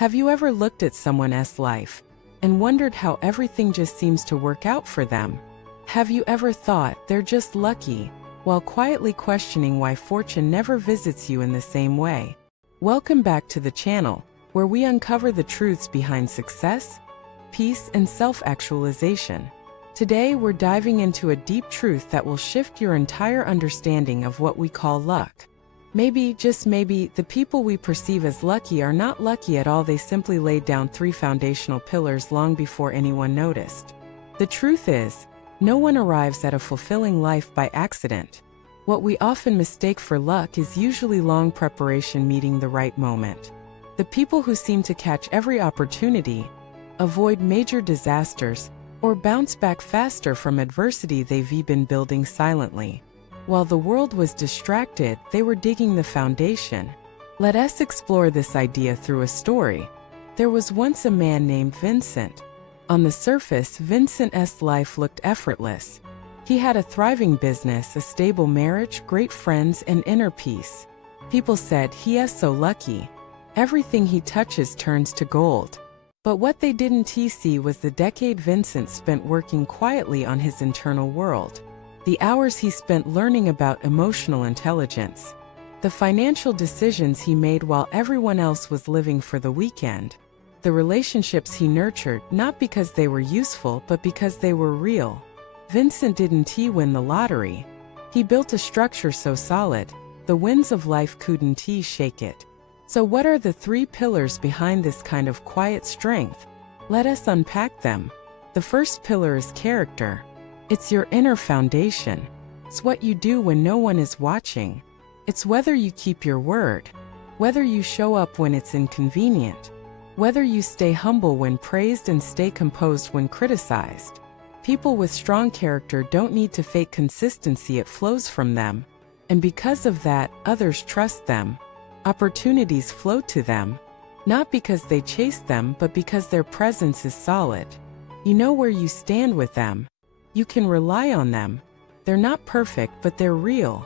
Have you ever looked at someone's life and wondered how everything just seems to work out for them? Have you ever thought they're just lucky, while quietly questioning why fortune never visits you in the same way? Welcome back to the channel, where we uncover the truths behind success, peace, and self-actualization. Today we're diving into a deep truth that will shift your entire understanding of what we call luck. Maybe, just maybe, the people we perceive as lucky are not lucky at all. They simply laid down 3 foundational pillars long before anyone noticed. The truth is, no one arrives at a fulfilling life by accident. What we often mistake for luck is usually long preparation meeting the right moment. The people who seem to catch every opportunity, avoid major disasters, or bounce back faster from adversity, they've been building silently. While the world was distracted, they were digging the foundation. Let us explore this idea through a story. There was once a man named Vincent. On the surface, Vincent's life looked effortless. He had a thriving business, a stable marriage, great friends, and inner peace. People said he is so lucky. Everything he touches turns to gold. But what they didn't see was the decade Vincent spent working quietly on his internal world. The hours he spent learning about emotional intelligence. The financial decisions he made while everyone else was living for the weekend. The relationships he nurtured, not because they were useful but because they were real. Vincent didn't win the lottery. He built a structure so solid, the winds of life couldn't shake it. So what are the 3 pillars behind this kind of quiet strength? Let us unpack them. The first pillar is character. It's your inner foundation. It's what you do when no one is watching. It's whether you keep your word, whether you show up when it's inconvenient, whether you stay humble when praised and stay composed when criticized. People with strong character don't need to fake consistency, it flows from them. And because of that, others trust them. Opportunities flow to them, not because they chase them but because their presence is solid. You know where you stand with them. You can rely on them. They're not perfect but they're real.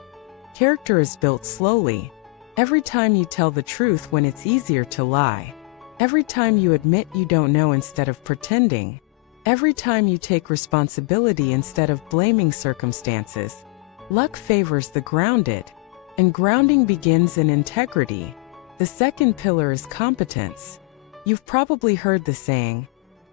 Character is built slowly. Every time you tell the truth when it's easier to lie. Every time you admit you don't know instead of pretending. Every time you take responsibility instead of blaming circumstances. Luck favors the grounded. And grounding begins in integrity. The second pillar is competence. You've probably heard the saying,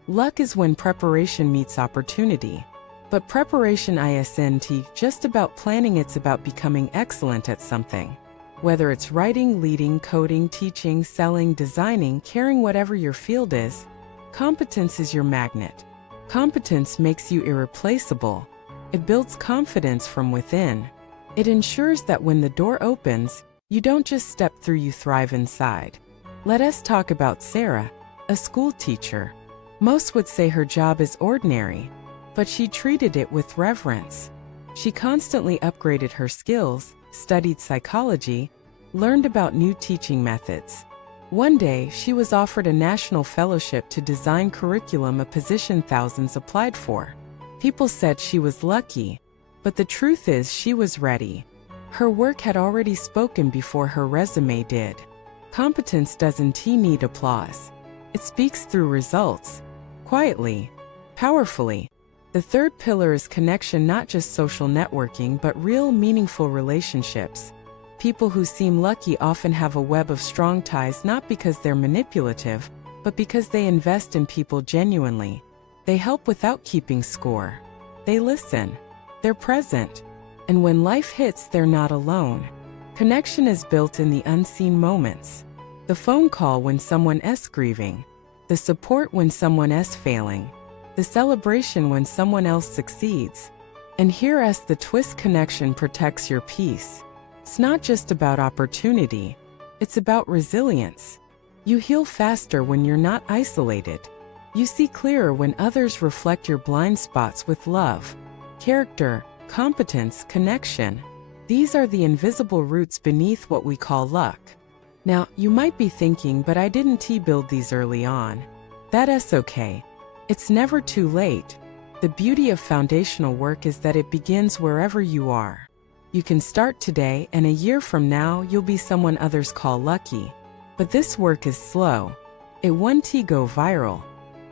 luck is when preparation meets opportunity. But preparation isn't just about planning, it's about becoming excellent at something. Whether it's writing, leading, coding, teaching, selling, designing, caring, whatever your field is, competence is your magnet. Competence makes you irreplaceable. It builds confidence from within. It ensures that when the door opens, you don't just step through, you thrive inside. Let us talk about Sarah, a school teacher. Most would say her job is ordinary, but she treated it with reverence. She constantly upgraded her skills, studied psychology, learned about new teaching methods. One day, she was offered a national fellowship to design curriculum, a position thousands applied for. People said she was lucky. But the truth is she was ready. Her work had already spoken before her resume did. Competence doesn't need applause. It speaks through results. Quietly. Powerfully. The third pillar is connection, not just social networking but real meaningful relationships. People who seem lucky often have a web of strong ties, not because they're manipulative, but because they invest in people genuinely. They help without keeping score. They listen. They're present. And when life hits, they're not alone. Connection is built in the unseen moments. The phone call when someone's grieving. The support when someone's failing. The celebration when someone else succeeds. And here's the twist: connection protects your peace. It's not just about opportunity. It's about resilience. You heal faster when you're not isolated. You see clearer when others reflect your blind spots with love. Character, competence, connection. These are the invisible roots beneath what we call luck. Now, you might be thinking, but I didn't build these early on. That's okay. It's never too late. The beauty of foundational work is that it begins wherever you are. You can start today, and a year from now, you'll be someone others call lucky. But this work is slow. It won't go viral.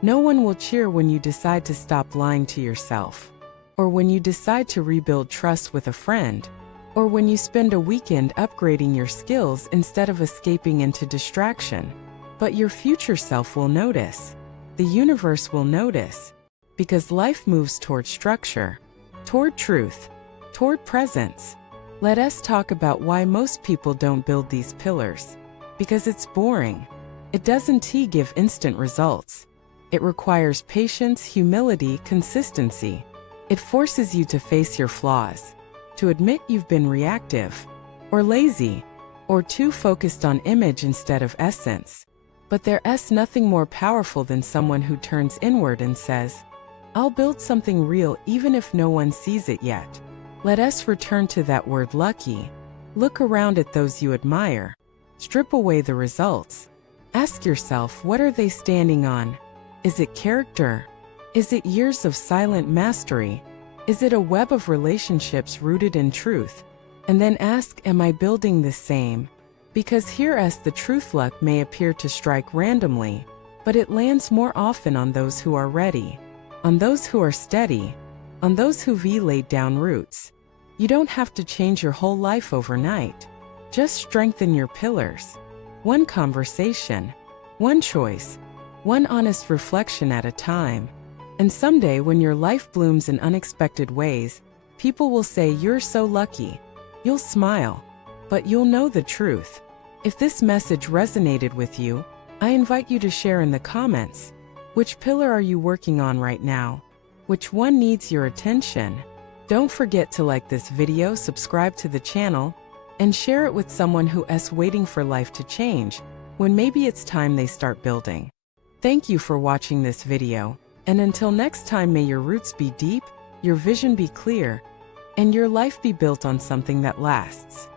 No one will cheer when you decide to stop lying to yourself, or when you decide to rebuild trust with a friend, or when you spend a weekend upgrading your skills instead of escaping into distraction. But your future self will notice. The universe will notice. Because life moves toward structure, toward truth, toward presence. Let us talk about why most people don't build these pillars. Because it's boring. It doesn't give instant results. It requires patience, humility, consistency. It forces you to face your flaws, to admit you've been reactive, or lazy, or too focused on image instead of essence. But there's nothing more powerful than someone who turns inward and says, I'll build something real even if no one sees it yet. Let us return to that word lucky. Look around at those you admire. Strip away the results. Ask yourself, what are they standing on? Is it character? Is it years of silent mastery? Is it a web of relationships rooted in truth? And then ask, am I building the same? Because here's the truth: luck may appear to strike randomly, but it lands more often on those who are ready, on those who are steady, on those who've laid down roots. You don't have to change your whole life overnight. Just strengthen your pillars. One conversation, one choice, one honest reflection at a time. And someday when your life blooms in unexpected ways, people will say you're so lucky. You'll smile, but you'll know the truth. If this message resonated with you, I invite you to share in the comments. Which pillar are you working on right now? Which one needs your attention? Don't forget to like this video, subscribe to the channel, and share it with someone who is waiting for life to change, when maybe it's time they start building. Thank you for watching this video, and until next time, may your roots be deep, your vision be clear, and your life be built on something that lasts.